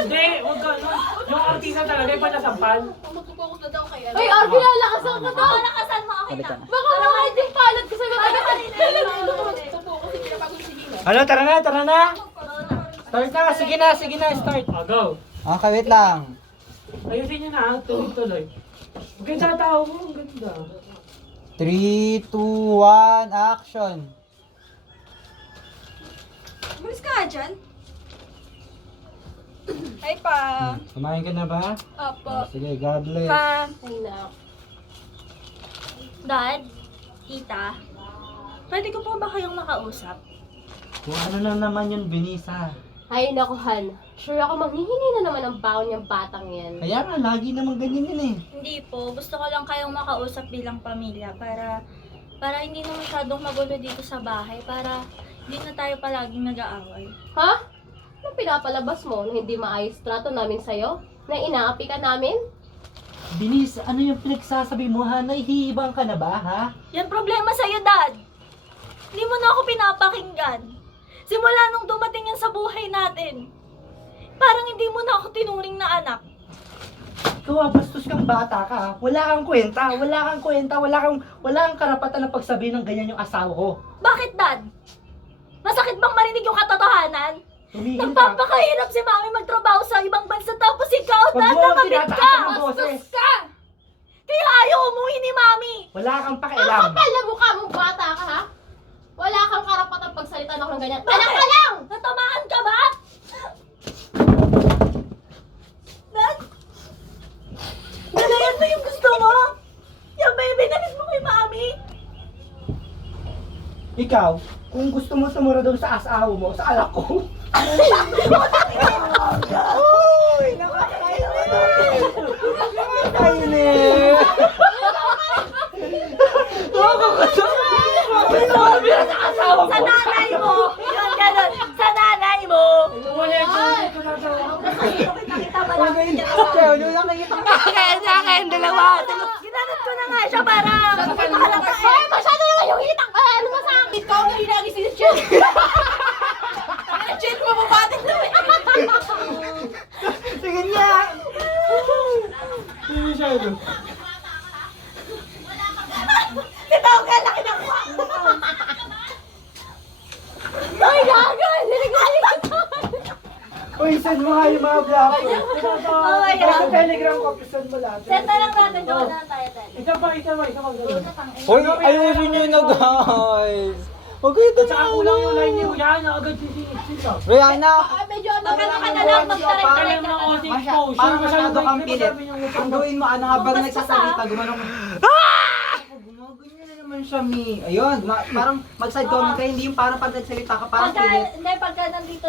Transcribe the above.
Hindi, wag ka. Yung artista talaga, yung panasampal. Magpo-focus na daw kayo. Ay, Arby, lakasan ka daw! Lakasan mo, okay na. Baka makahit yung palad ko sa gabi. Magpo-focus, hindi na pagod si Gina. Ano, tara na, tara na. Start na, sige na, start. Go. Okay, wait lang. Ayusin nyo na, tuloy-tuloy. Ang ganda tao mo, ang ganda. 3, 2, 1, action! Malis ka dyan. Ay pa. Kumain ka na ba? Opo. Sige, God bless. Pa. Ay, na. Dad, tita, pwede ko po ba kayong makausap? Kung ano na naman yun, Benisa. Ay, naku, Han. Sure ako manghihingi na naman ang baon niyang batang yan. Kaya nga, lagi naman ganyan yun eh. Hindi po, gusto ko lang kayong makausap bilang pamilya para hindi na masyadong magulo dito sa bahay, para hindi na tayo palaging nag-aaway. Ha? Anong pinapalabas mo na hindi maayos trato namin sa'yo? Na inaapi ka namin? Binis, ano yung pinagsasabi mo ha? Nahihibang ka na ba ha? Yan problema sa'yo, Dad. Hindi mo na ako pinapakinggan. Simula nung dumating yan sa buhay natin, parang hindi mo na ako tinuring na anak. Ikaw, bastos kang bata ka ha? Wala kang kwenta, wala kang karapatan na pagsabihin ng ganyan yung asawa ko. Bakit, Dad? Masakit bang marinig yung katotohanan? Tumigil ka. Nagpapakahirap si Mami magtrabaho sa ibang bansa tapos ikaw, Wag Dad, mo nakabit tinataas ka! ang boses. Bastos ka! Kaya ayaw umuwi ni Mami! Wala kang Ang pakialam. kapal na mukha mong bata ka, ha? Wala kang karapatang pagsalita ng ganyan. Bakit? Anak ka lang! Natamaan ka ba? Dad? Ganayan mo yung gusto mo? Yan ba yung binalis mo kay Mami? Ikaw, kung gusto mo tumuro doon sa asawa mo, sa alak ko. Uy! Nakakainis! Sa nanay mo! Yun, ganun! Sa nanay mo! Kita ba lang? Akin, dalawa! Ginanat ko na nga siya para makalang ka. Ay, masyado naman yung hitak! Ay, ano ba sa akin? Ikaw na hinagi si Chen! Chen, mababatin na eh! Sige nga! Sige siya ito. Ito, ang laki ng kuha! Ay, gago! Niligalig ka! Uy, send mo nga yung mga vlog ko. Oh my God. Sa Telegram ko, send mo lahat. Set na lang natin, gawa na tayo tayo. Isa pa. Hoy, ayusin nyo na guys! Huwag kayo At saka kulang yung line niyo, yan, agad sisita. Rihanna! Medyo ano ka na lang, magtarek-tarek ka na. Parang masyado kang pilit. Ang gawin mo, ano habang nagsasalita, gumano ko. Gumaganyan na naman siya, Mi. Ayun, parang mag-side comment kayo, hindi yung parang pag nagsalita ka, parang pilit. Pagka nandito,